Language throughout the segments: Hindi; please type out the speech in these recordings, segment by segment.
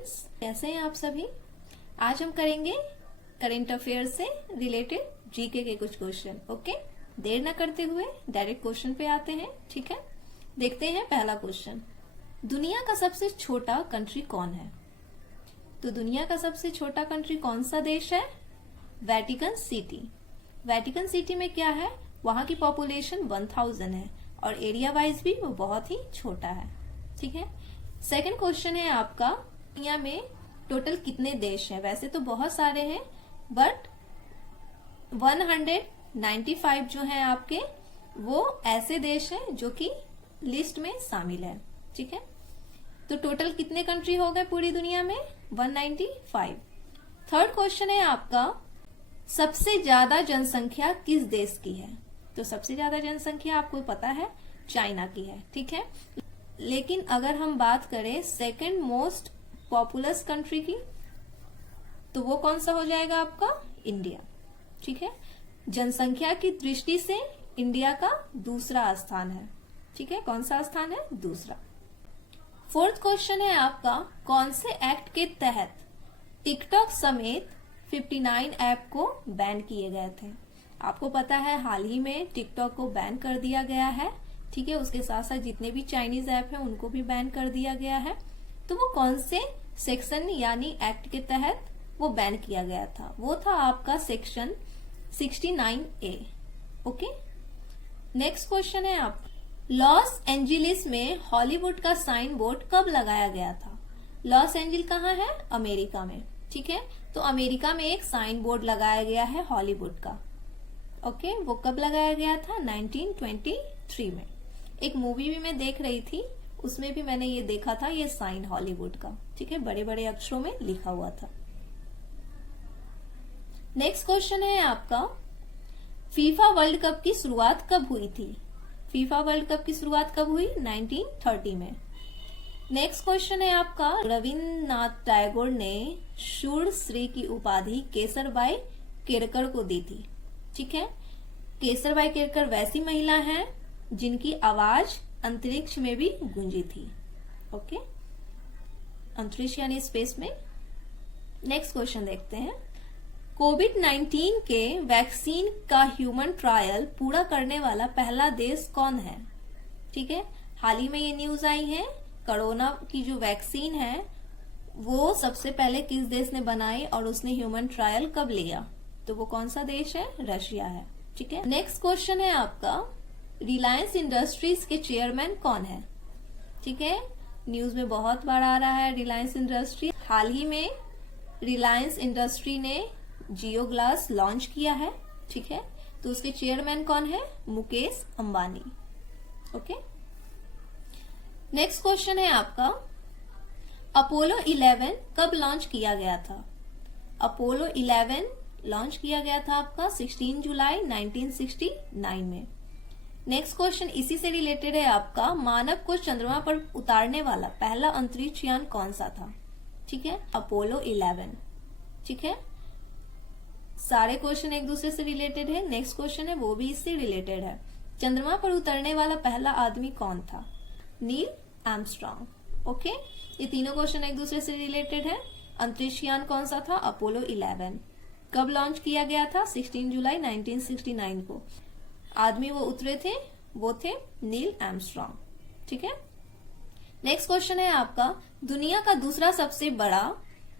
स्टूडेंट्स, कैसे हैं आप सभी। आज हम करेंगे करंट अफेयर से रिलेटेड जीके के कुछ क्वेश्चन। ओके, देर ना करते हुए डायरेक्ट क्वेश्चन पे आते हैं। ठीक है, देखते हैं पहला क्वेश्चन। दुनिया का सबसे छोटा कंट्री कौन है? तो दुनिया का सबसे छोटा कंट्री कौन सा देश है? Vatican city. वेटिकन सिटी में क्या है, वहां की पॉपुलेशन 1000 है और एरिया वाइज भी वो बहुत ही छोटा है। ठीक है, सेकंड क्वेश्चन है आपका, दुनिया में टोटल कितने देश हैं? वैसे तो बहुत सारे हैं, बट 195 जो हैं आपके, वो ऐसे देश हैं जो कि लिस्ट में शामिल है। ठीक है, तो टोटल कितने कंट्री हो गए पूरी दुनिया में? 195। थर्ड क्वेश्चन है आपका, सबसे ज्यादा जनसंख्या किस देश की है? तो सबसे ज्यादा जनसंख्या आपको पता है चाइना की है। ठीक है, लेकिन अगर हम बात करें सेकंड मोस्ट पॉपुलस कंट्री की, तो वो कौन सा हो जाएगा आपका? इंडिया। ठीक है, जनसंख्या की दृष्टि से इंडिया का दूसरा स्थान है। ठीक है, कौन सा स्थान है? दूसरा। फोर्थ क्वेश्चन है आपका, कौन से एक्ट के तहत टिकटॉक समेत 59 ऐप को बैन किए गए थे? आपको पता है हाल ही में टिकटॉक को बैन कर दिया गया है। ठीक है, उसके साथ साथ जितने भी चाइनीज ऐप हैं उनको भी बैन कर दिया गया है। तो वो कौन से सेक्शन यानी एक्ट के तहत वो बैन किया गया था? वो था आपका section 69A। Okay, next question है आप, लॉस एंजलिस में हॉलीवुड का साइन बोर्ड कब लगाया गया था? लॉस एंजल कहाँ है? अमेरिका में। ठीक है, तो अमेरिका में एक साइन बोर्ड लगाया गया है हॉलीवुड का। ओके, वो कब लगाया गया था? 1923 में। एक मूवी भी मैं देख रही थी, उसमें भी मैंने ये देखा था, ये साइन हॉलीवुड का। ठीक है, बड़े बड़े अक्षरों में लिखा हुआ था। नेक्स्ट क्वेश्चन है आपका, फीफा वर्ल्ड कप की शुरुआत कब हुई थी? फीफा वर्ल्ड कप की शुरुआत कब हुई? 1930 में। नेक्स्ट क्वेश्चन है आपका, रविन्द्रनाथ टैगोर ने शूरश्री की उपाधि केसरबाई केरकर को दी थी। ठीक है, केसरबाई केरकर वैसी महिला हैं जिनकी आवाज अंतरिक्ष में भी गूंजी थी। ओके, अंतरिक्ष यानी स्पेस में। नेक्स्ट क्वेश्चन देखते हैं, कोविड-19 के वैक्सीन का ह्यूमन ट्रायल पूरा करने वाला पहला देश कौन है? ठीक है, हाल ही में ये न्यूज आई है, कोरोना की जो वैक्सीन है वो सबसे पहले किस देश ने बनाई और उसने ह्यूमन ट्रायल कब लिया? तो वो कौन सा देश है? रशिया है। ठीक है, नेक्स्ट क्वेश्चन है आपका, रिलायंस इंडस्ट्रीज के चेयरमैन कौन है? ठीक है, न्यूज में बहुत बार आ रहा है रिलायंस इंडस्ट्री। हाल ही में रिलायंस इंडस्ट्री ने जियो ग्लास लॉन्च किया है। ठीक है, तो उसके चेयरमैन कौन है? Mukesh Ambani. Okay, next question है आपका, अपोलो 11 कब लॉन्च किया गया था? अपोलो 11 लॉन्च किया गया था आपका 16 जुलाई 1969 में। नेक्स्ट क्वेश्चन इसी से रिलेटेड है आपका, मानव को चंद्रमा पर उतारने वाला पहला अंतरिक्ष यान कौन सा था? ठीक है, अपोलो 11। ठीक है, सारे क्वेश्चन एक दूसरे से रिलेटेड है। नेक्स्ट क्वेश्चन है वो भी इससे रिलेटेड है, चंद्रमा पर उतरने वाला पहला आदमी कौन था? Neil Armstrong. ओके, ये तीनों क्वेश्चन एक दूसरे से रिलेटेड है। अंतरिक्ष यान कौन सा था? अपोलो 11। कब लॉन्च किया गया था? 16 जुलाई 1969 को। आदमी वो उतरे थे, वो थे नील आर्मस्ट्रॉन्ग। ठीक है, नेक्स्ट क्वेश्चन है आपका, दुनिया का दूसरा सबसे बड़ा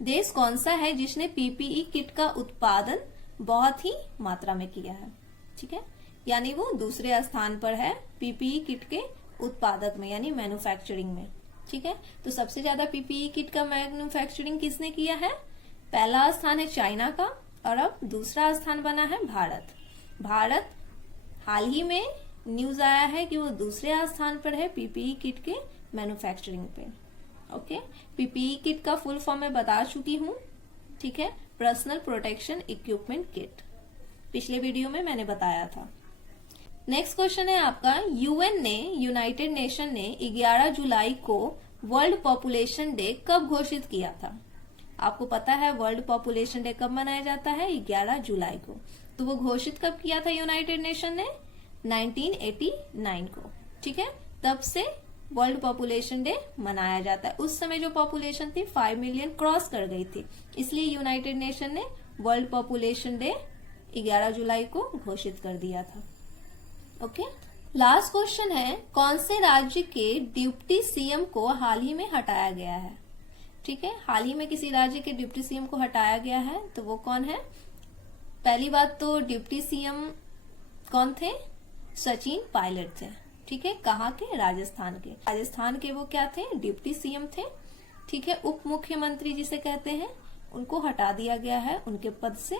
देश कौन सा है जिसने पीपीई किट का उत्पादन बहुत ही मात्रा में किया है? ठीक है, यानी वो दूसरे स्थान पर है पीपीई किट के उत्पादक में, यानी मैन्युफैक्चरिंग में। ठीक है, तो सबसे ज्यादा पीपीई किट का मैन्युफैक्चरिंग किसने किया है? पहला स्थान है चाइना का और अब दूसरा स्थान बना है भारत। भारत हाल ही में न्यूज आया है कि वो दूसरे स्थान पर है पीपीई किट के मैन्युफैक्चरिंग पे। ओके, पीपीई किट का फुल फॉर्म मैं बता चुकी हूँ। ठीक है, पर्सनल प्रोटेक्शन इक्विपमेंट किट, पिछले वीडियो में मैंने बताया था। नेक्स्ट क्वेश्चन है आपका, यूएन ने, यूनाइटेड नेशन ने 11 जुलाई को वर्ल्ड पॉपुलेशन डे कब घोषित किया था? आपको पता है वर्ल्ड पॉपुलेशन डे कब मनाया जाता है? 11 जुलाई को। तो वो घोषित कब किया था यूनाइटेड नेशन ने? 1989 को। ठीक है, तब से वर्ल्ड पॉपुलेशन डे मनाया जाता है। उस समय जो पॉपुलेशन थी 5 मिलियन क्रॉस कर गई थी, इसलिए यूनाइटेड नेशन ने वर्ल्ड पॉपुलेशन डे 11 जुलाई को घोषित कर दिया था। ओके, लास्ट क्वेश्चन है, कौन से राज्य के डिप्टी सीएम को हाल ही में हटाया गया है? ठीक है, हाल ही में किसी राज्य के डिप्टी सीएम को हटाया गया है, तो वो कौन है? पहली बात तो डिप्टी सीएम कौन थे? सचिन पायलट थे। ठीक है, कहाँ के? राजस्थान के। राजस्थान के वो क्या थे? डिप्टी सीएम थे। ठीक है, उप मुख्यमंत्री जिसे कहते हैं, उनको हटा दिया गया है उनके पद से।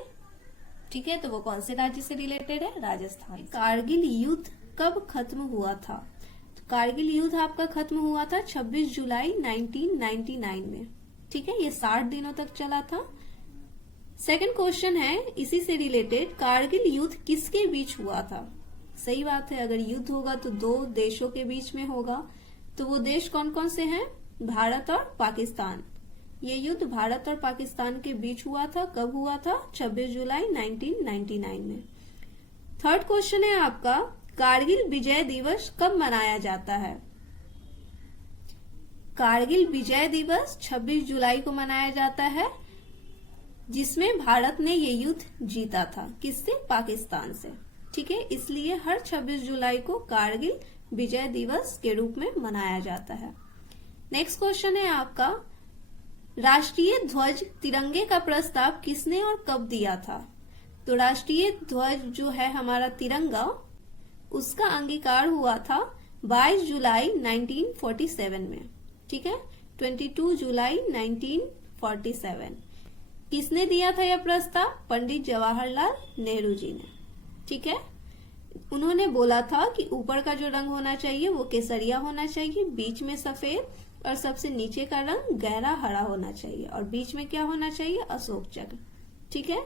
ठीक है, तो वो कौन से राज्य से रिलेटेड है? राजस्थान। कारगिल युद्ध कब खत्म हुआ था? तो कारगिल युद्ध आपका खत्म हुआ था 26 जुलाई 1999 में। ठीक है, ये 60 दिनों तक चला था। सेकंड क्वेश्चन है इसी से रिलेटेड, कारगिल युद्ध किसके बीच हुआ था? सही बात है, अगर युद्ध होगा तो दो देशों के बीच में होगा, तो वो देश कौन कौन से हैं? भारत और पाकिस्तान। ये युद्ध भारत और पाकिस्तान के बीच हुआ था। कब हुआ था? 26 जुलाई 1999 में। थर्ड क्वेश्चन है आपका, कारगिल विजय दिवस कब मनाया जाता है? कारगिल विजय दिवस 26 जुलाई को मनाया जाता है, जिसमें भारत ने ये युद्ध जीता था। किससे? पाकिस्तान से। ठीक है, इसलिए हर 26 जुलाई को कारगिल विजय दिवस के रूप में मनाया जाता है। नेक्स्ट क्वेश्चन है आपका, राष्ट्रीय ध्वज तिरंगे का प्रस्ताव किसने और कब दिया था? तो राष्ट्रीय ध्वज जो है हमारा तिरंगा, उसका अंगीकार हुआ था 22 जुलाई 1947 में। ठीक है, 22 जुलाई 1947। किसने दिया था यह प्रस्ताव? पंडित जवाहरलाल नेहरू जी ने। ठीक है, उन्होंने बोला था कि ऊपर का जो रंग होना चाहिए वो केसरिया होना चाहिए, बीच में सफेद, और सबसे नीचे का रंग गहरा हरा होना चाहिए, और बीच में क्या होना चाहिए? अशोक चक्र। ठीक है,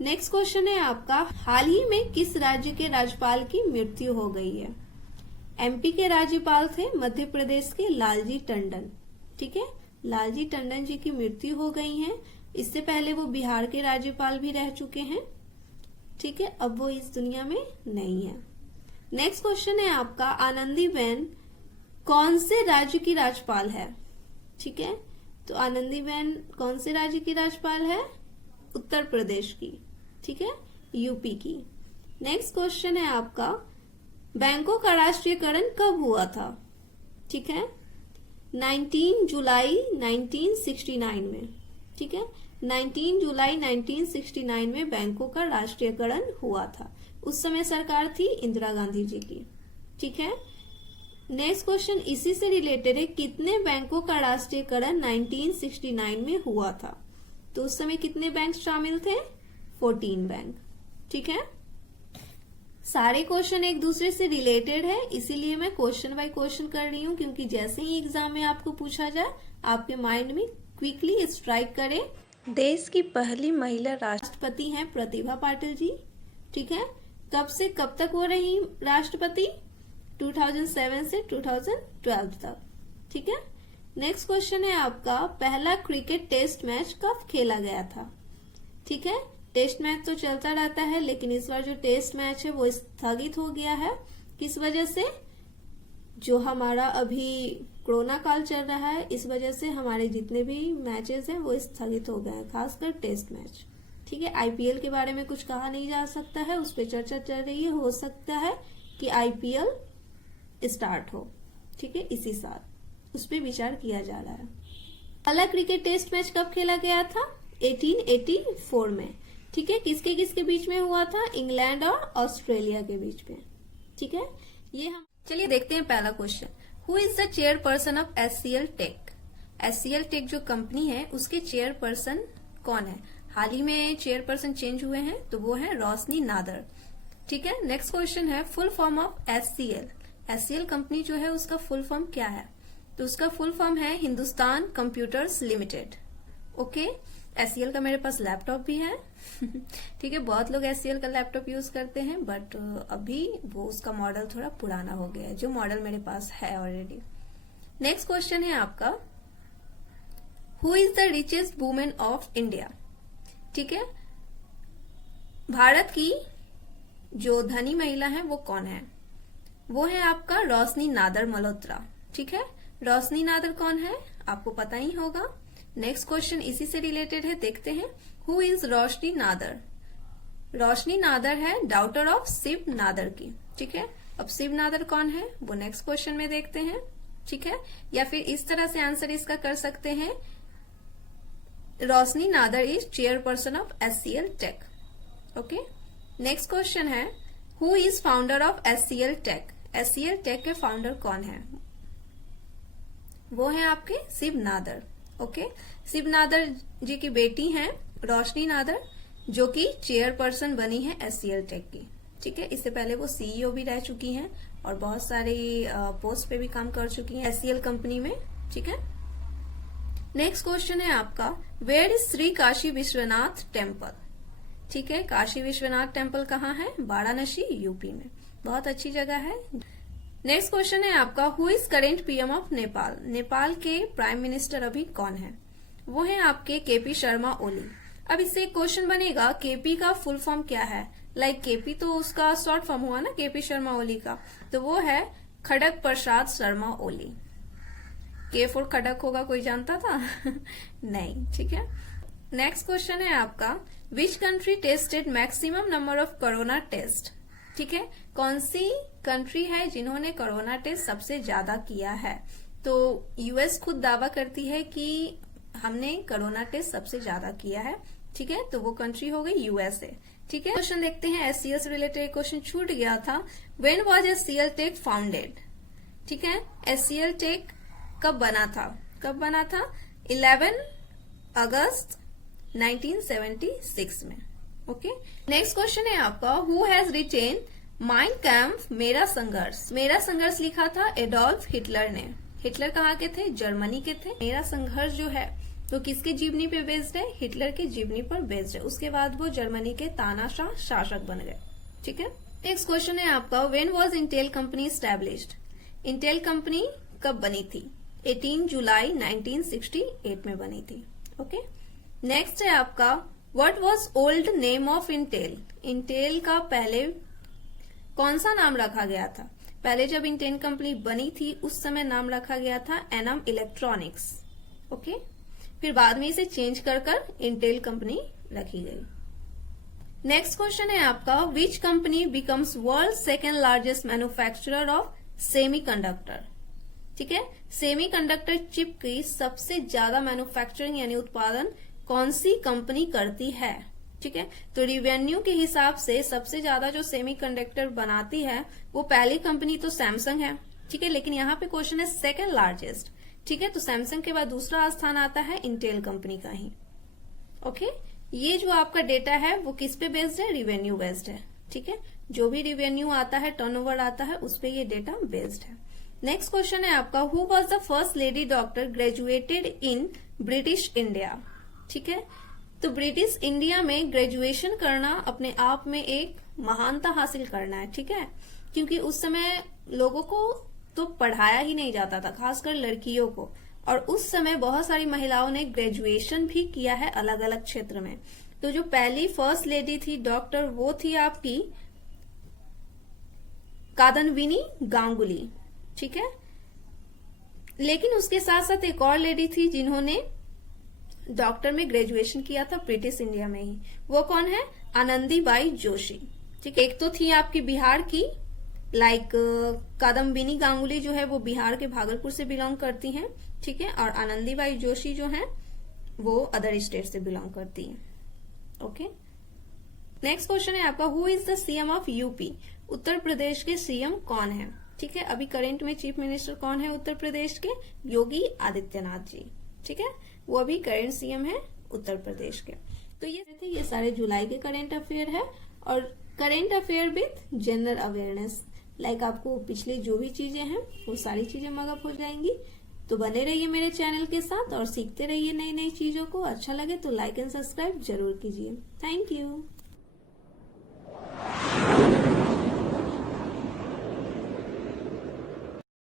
नेक्स्ट क्वेश्चन है आपका, हाल ही में किस राज्य के राज्यपाल की मृत्यु हो गई है? एमपी के राज्यपाल थे मध्य प्रदेश के लालजी टंडन। ठीक है, लालजी टंडन जी की मृत्यु हो गई है। इससे पहले वो बिहार के राज्यपाल भी रह चुके हैं। ठीक है, अब वो इस दुनिया में नहीं है। नेक्स्ट क्वेश्चन है आपका, आनंदीबेन कौन से राज्य की राज्यपाल है? ठीक है, तो आनंदीबेन कौन से राज्य की राज्यपाल है? उत्तर प्रदेश की। ठीक है, यूपी की। नेक्स्ट क्वेश्चन है आपका, बैंकों का राष्ट्रीयकरण कब हुआ था? ठीक है, 19 जुलाई 1969 में। ठीक है, 19 जुलाई 1969 में बैंकों का राष्ट्रीयकरण हुआ था। उस समय सरकार थी इंदिरा गांधी जी की। ठीक है, नेक्स्ट क्वेश्चन इसी से रिलेटेड है, कितने बैंकों का राष्ट्रीयकरण 1969 में हुआ था? तो उस समय कितने बैंक शामिल थे? 14 बैंक। ठीक है, सारे क्वेश्चन एक दूसरे से रिलेटेड है, इसीलिए मैं क्वेश्चन बाय क्वेश्चन कर रही हूँ, क्योंकि जैसे ही एग्जाम में आपको पूछा जाए आपके माइंड में क्विकली स्ट्राइक करे। देश की पहली महिला राष्ट्रपति हैं प्रतिभा पाटिल जी। ठीक है, कब से कब तक वो रही राष्ट्रपति? 2007 से 2012 तक। ठीक है, नेक्स्ट क्वेश्चन है आपका, पहला क्रिकेट टेस्ट मैच कब खेला गया था? ठीक है, टेस्ट मैच तो चलता रहता है, लेकिन इस बार जो टेस्ट मैच है वो स्थगित हो गया है। किस वजह से? जो हमारा अभी कोरोना काल चल रहा है, इस वजह से हमारे जितने भी मैचेस हैं वो स्थगित हो गए हैं, खासकर टेस्ट मैच। ठीक है, आईपीएल के बारे में कुछ कहा नहीं जा सकता है, उस पर चर्चा चल रही है। हो सकता है कि आईपीएल स्टार्ट हो। ठीक है, इसी साल उस पर विचार किया जा रहा है। पहला क्रिकेट टेस्ट मैच कब खेला गया था? 1884 में। ठीक है, किसके किसके बीच में हुआ था? इंग्लैंड और ऑस्ट्रेलिया के बीच में। ठीक है, ये हम चलिए देखते हैं पहला question, who is the chairperson of HCL Tech? HCL Tech जो कंपनी है उसके चेयरपर्सन कौन है? हाल ही में चेयरपर्सन चेंज हुए हैं, तो वो है रोशनी नादर। ठीक है, नेक्स्ट क्वेश्चन है, full form of HCL. HCL company जो है उसका फुल फॉर्म क्या है? तो उसका फुल फॉर्म है Hindustan computers limited. Okay, HCL का मेरे पास लैपटॉप भी है। ठीक है, बहुत लोग एचसीएल का लैपटॉप यूज करते हैं, बट अभी वो उसका मॉडल थोड़ा पुराना हो गया है, जो मॉडल मेरे पास है ऑलरेडी। नेक्स्ट क्वेश्चन है आपका, who is the richest women of India? ठीक है, भारत की जो धनी महिला है वो कौन है? वो है आपका रोशनी नादर मल्होत्रा। ठीक है। रोशनी नादर कौन है, आपको पता ही होगा। नेक्स्ट क्वेश्चन इसी से रिलेटेड है, देखते हैं। हु इज रोशनी नादर? रोशनी नादर है डॉटर ऑफ शिव नादर की, ठीक है। अब शिव नादर कौन है वो नेक्स्ट क्वेश्चन में देखते हैं, ठीक है। या फिर इस तरह से आंसर इसका कर सकते हैं, Roshni Nadar is chairperson of HCL tech. Okay. Next question है, who is founder of HCL tech? HCL tech के फाउंडर कौन है? वो है आपके शिव नादर। ओके। शिव नादर जी की बेटी हैं रोशनी नादर, जो कि चेयरपर्सन बनी है HCL टेक की, ठीक है। इससे पहले वो CEO भी रह चुकी हैं और बहुत सारे पोस्ट पे भी काम कर चुकी हैं HCL कंपनी में, ठीक है। नेक्स्ट क्वेश्चन है आपका, where is Shri Kashi Vishwanath temple? ठीक है, काशी विश्वनाथ टेम्पल कहाँ है? वाराणसी, यूपी में। बहुत अच्छी जगह है। नेक्स्ट क्वेश्चन है आपका, who is current PM of Nepal? Nepal के प्राइम मिनिस्टर अभी कौन है? वो है आपके KP शर्मा ओली। अब इससे एक क्वेश्चन बनेगा, KP का फुल फॉर्म क्या है? लाइक KP तो उसका शॉर्ट फॉर्म हुआ ना KP शर्मा ओली का, तो वो है खड़ग प्रसाद शर्मा ओली। K फॉर खड़क होगा, कोई जानता था? नहीं, ठीक है। नेक्स्ट क्वेश्चन है आपका, which country tested maximum number of corona test? ठीक है, कौन सी कंट्री है जिन्होंने कोरोना टेस्ट सबसे ज्यादा किया है? तो US खुद दावा करती है कि हमने कोरोना टेस्ट सबसे ज्यादा किया है, ठीक है। तो वो कंट्री हो गई USA, ठीक है। क्वेश्चन देखते हैं, HCL से रिलेटेड क्वेश्चन छूट गया था। When was HCL Tech founded? ठीक है, HCL टेक कब बना था? कब बना था? 11 अगस्त 1976 में। ओके। नेक्स्ट क्वेश्चन है आपका, who has retain mine camp मेरा संघर्ष? मेरा संघर्ष लिखा था एडोल्फ हिटलर ने। हिटलर कहाँ के थे? जर्मनी के थे। मेरा संघर्ष जो है तो किसके जीवनी पे बेस्ड है? हिटलर के जीवनी पर बेस्ड है। उसके बाद वो जर्मनी के तानाशाह शासक बन गए, ठीक है। नेक्स्ट क्वेश्चन है आपका, when was Intel company established? Intel company कब बनी थी? 18 जुलाई 1968 में बनी थी। ओके। नेक्स्ट है आपका, what was old name of Intel? Intel का पहले कौन सा नाम रखा गया था? पहले जब इंटेल कंपनी बनी थी उस समय नाम रखा गया था एनम इलेक्ट्रॉनिक्स। ओके। फिर बाद में इसे चेंज कर इंटेल कंपनी रखी गई। नेक्स्ट क्वेश्चन है आपका, which company becomes world second largest manufacturer of semiconductor? ठीक है, सेमीकंडक्टर चिप की सबसे ज्यादा मैन्युफैक्चरिंग यानी उत्पादन कौन सी कंपनी करती है? ठीक है, तो रिवेन्यू के हिसाब से सबसे ज्यादा जो सेमीकंडक्टर बनाती है वो पहली कंपनी तो सैमसंग है, ठीक है। लेकिन यहाँ पे क्वेश्चन है सेकेंड लार्जेस्ट, ठीक है। तो सैमसंग के बाद दूसरा स्थान आता है इंटेल कंपनी का ही। ओके। ये जो आपका डेटा है वो किस पे बेस्ड है? रिवेन्यू बेस्ड है, ठीक है। जो भी रिवेन्यू आता है, टर्नओवर आता है, उस पे ये डेटा बेस्ड है। नेक्स्ट क्वेश्चन है आपका, who was the first lady doctor graduated in British India? ठीक है, तो ब्रिटिश इंडिया में ग्रेजुएशन करना अपने आप में एक महानता हासिल करना है, ठीक है। क्योंकि उस समय लोगों को तो पढ़ाया ही नहीं जाता था, खासकर लड़कियों को, और उस समय बहुत सारी महिलाओं ने ग्रेजुएशन भी किया है अलग अलग क्षेत्र में। तो जो पहली फर्स्ट लेडी थी डॉक्टर, वो थी आपकी कादम्बिनी गांगुली, ठीक है। लेकिन उसके साथ साथ एक और लेडी थी जिन्होंने डॉक्टर में ग्रेजुएशन किया था ब्रिटिश इंडिया में ही। वो कौन है? आनंदीबाई जोशी, ठीक है। एक तो थी आपकी बिहार की, लाइक कादम्बिनी गांगुली जो है वो बिहार के भागलपुर से बिलोंग करती हैं, ठीक है। और आनंदीबाई जोशी जो है वो अदर स्टेट से बिलोंग करती हैं। ओके। नेक्स्ट क्वेश्चन है आपका, who is the CM of UP? Uttar Pradesh के CM कौन है? ठीक है, अभी करंट में चीफ मिनिस्टर कौन है उत्तर प्रदेश के? योगी आदित्यनाथ जी, ठीक है। वो अभी करंट CM है उत्तर प्रदेश के। तो ये सारे जुलाई के करंट अफेयर है, और current affair with general awareness, like आपको पिछले जो भी चीजें हैं वो सारी चीजें मगअप हो जाएंगी। तो बने रहिए मेरे चैनल के साथ और सीखते रहिए नई नई चीजों को। अच्छा लगे तो लाइक एंड सब्सक्राइब जरूर कीजिए। Thank you.